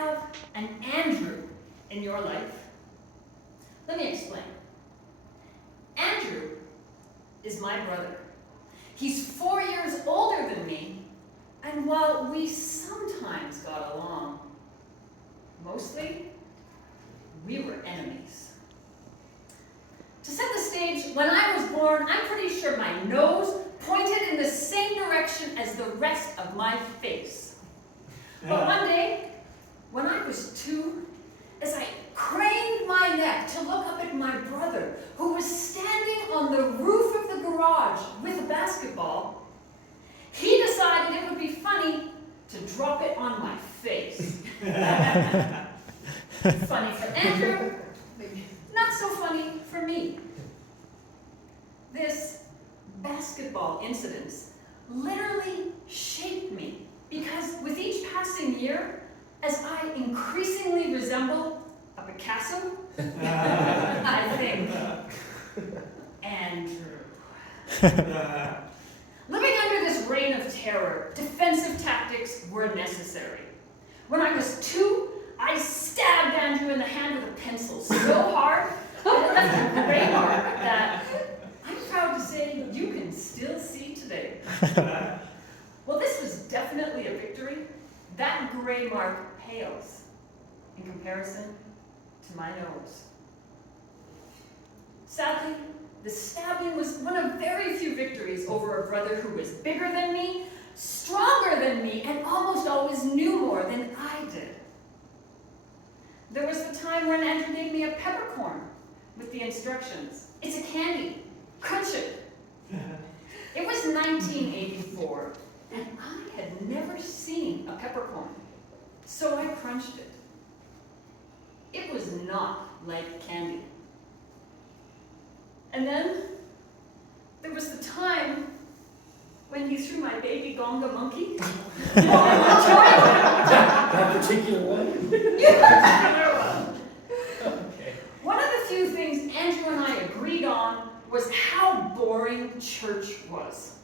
have an Andrew in your life? Let me explain. Andrew is my brother. He's 4 years older than me, and while we sometimes got along, mostly, we were enemies. To set the stage, when I was born, I'm pretty sure my nose pointed in the same direction as the rest of my face. But one day, when I was 2, as I craned my neck to look up at my brother, who was standing on the roof of the garage with a basketball, he decided it would be funny to drop it on my face. Funny for Andrew, not so funny for me. This basketball incident literally shaped me, because with each passing year, as I increasingly resemble a Picasso, I think, Andrew. Living under this reign of terror, defensive tactics were necessary. When I was 2, I stabbed Andrew in the hand with a pencil so hard that it left a gray mark that I'm proud to say you can still see today. Well, this was definitely a victory. That gray mark pales in comparison to my nose. Sadly, the stabbing was one of very few victories over a brother who was bigger than me, stronger than me, and almost always knew more than I did. There was the time when Andrew gave me a peppercorn with the instructions. It's a candy. Crunch it. It was 1984, and I had never seen a peppercorn, so I crunched it. It was not like candy. And then there was the time when he threw my baby gonga monkey. That particular one? Okay. One of the few things Andrew and I agreed on was how boring church was.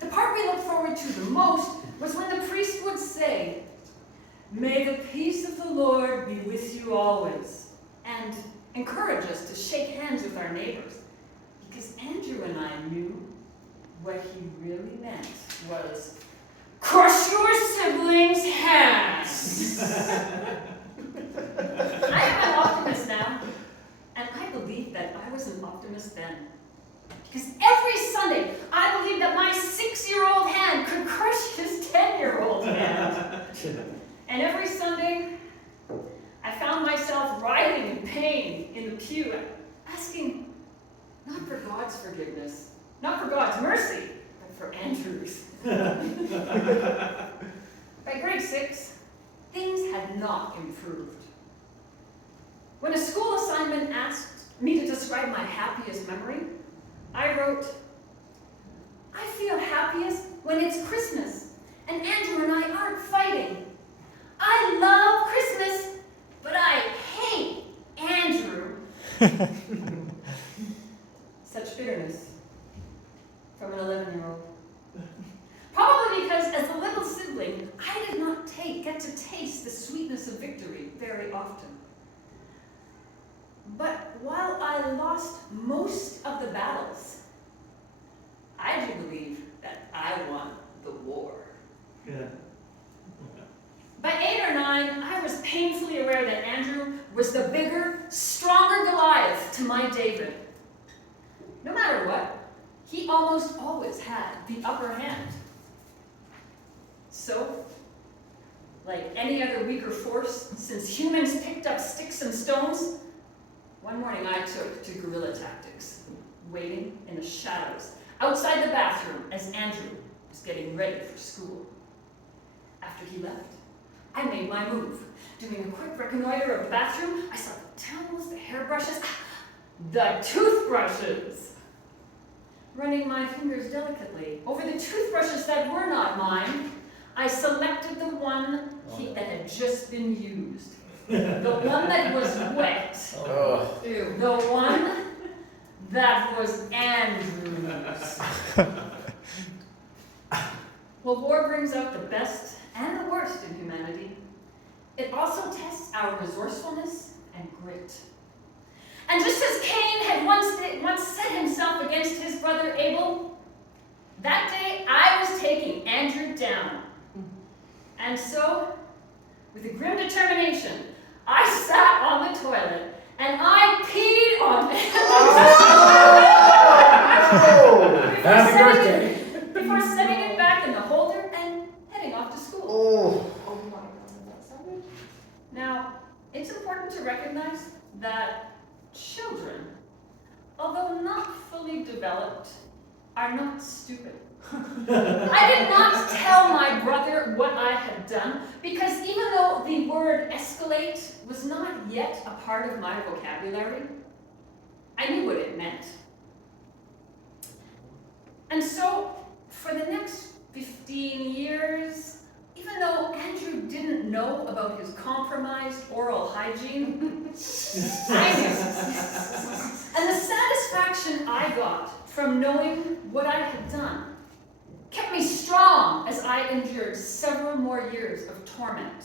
The part we looked forward to the most was when the priest would say, "May the peace of the Lord be with you always," and encourage us to shake hands with our neighbors, because Andrew and I knew what he really meant was, "Crush your siblings' hands." I am an optimist now, and I believe that I was an optimist then. Because every Sunday, I believed that my 6-year-old hand could crush his 10-year-old hand. And every Sunday, I found myself writhing in pain in the pew, asking, not for God's forgiveness, not for God's mercy, but for Andrew's. By grade 6, things had not improved. When a school assignment asked me to describe my happiest memory, I wrote, "I feel happiest when it's Christmas, and Andrew and I aren't fighting. I love Christmas, but I hate Andrew." Such bitterness from an 11-year-old. Probably because as a little sibling, I did not get to taste the sweetness of victory very often. But while I lost most of the battles, I do believe that I won the war. Yeah. By 8 or 9, I was painfully aware that Andrew was the bigger, stronger Goliath to my David. No matter what, he almost always had the upper hand. So, like any other weaker force, since humans picked up sticks and stones, one morning I took to guerrilla tactics, waiting in the shadows outside the bathroom as Andrew was getting ready for school. After he left, I made my move. Doing a quick reconnoiter of the bathroom, I saw the towels, the hairbrushes, the toothbrushes. Running my fingers delicately over the toothbrushes that were not mine, I selected the one that had just been used. The one that was wet. Oh. Ew. The one that was Andrew's. Well, war brings out the best and the worst in humanity. it also tests our resourcefulness and grit. And just as Cain had once set himself against his brother Abel, that day I was taking Andrew down. And so, with a grim determination, I sat on the toilet and I peed on it. Happy birthday. Before setting it back in the holder and heading off to school. Oh. Oh my god, that's savage. Now, it's important to recognize that children, although not fully developed, are not stupid. I did not tell my brother what I had done because even though the word escalate was not yet a part of my vocabulary, I knew what it meant. And so, for the next 15 years, even though Andrew didn't know about his compromised oral hygiene, I knew. And the satisfaction I got from knowing what I had done kept me strong as I endured several more years of torment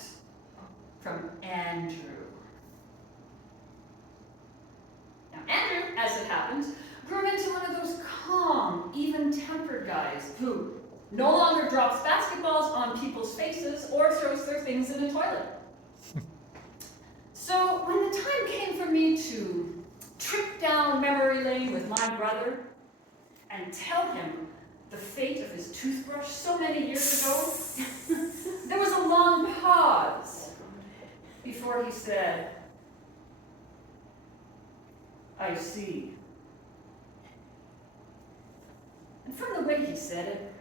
from Andrew. Now, Andrew, as it happens, grew into one of those calm, even-tempered guys who no longer drops basketballs on people's faces or throws their things in a toilet. So when the time came for me to trip down memory lane with my brother and tell him the fate of his toothbrush so many years ago, there was a long pause before he said, "I see." And from the way he said it,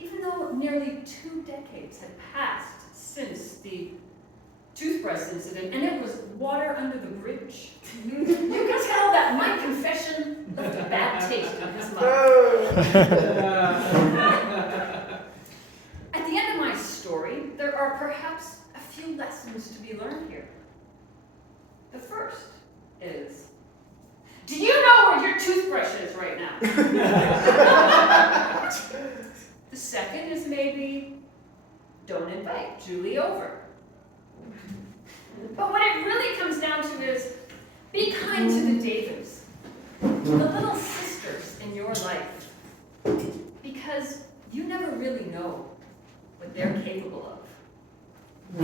even though nearly 2 decades had passed since the toothbrush incident, and it was water under the bridge, you can tell that my confession left a bad taste in his mouth. At the end of my story, there are perhaps a few lessons to be learned here. The first is, do you know where your toothbrush is right now? The second is maybe, don't invite Julie over. But what it really comes down to is, be kind to the Davids, the little sisters in your life, because you never really know what they're capable of.